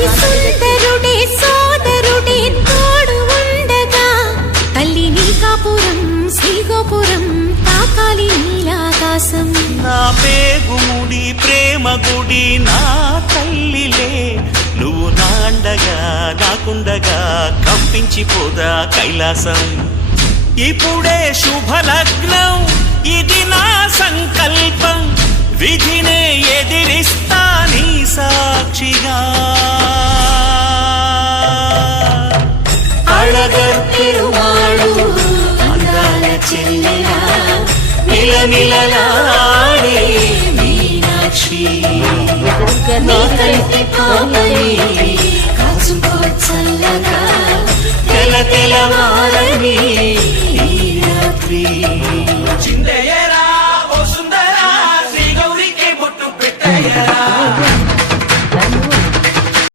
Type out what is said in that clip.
అతి సుందరుడే సోదరుడే తోడు ఉండగా తల్లి నీ కాపురం శ్రీగోపురం తాకాలి నీలాకాశం. నా పేగుముడి ప్రేమ గుడి నా తల్లిలే, నువ్వు నాండగా నాకుండగా కంపించిపోదా కైలాసం. ఇప్పుడే శుభలగ్నం ఇది నా సంకల్పం, విధినే ఎదిరిస్తా నీ సాక్షిగా. అళగర్ పెరుమాళు అందాల చెల్లెలా మిలమిలలాడే మీనాక్షి, నీ కంటి పాపని కాచుకో చల్లగా తెల తెలవారని ఈ రాత్రి.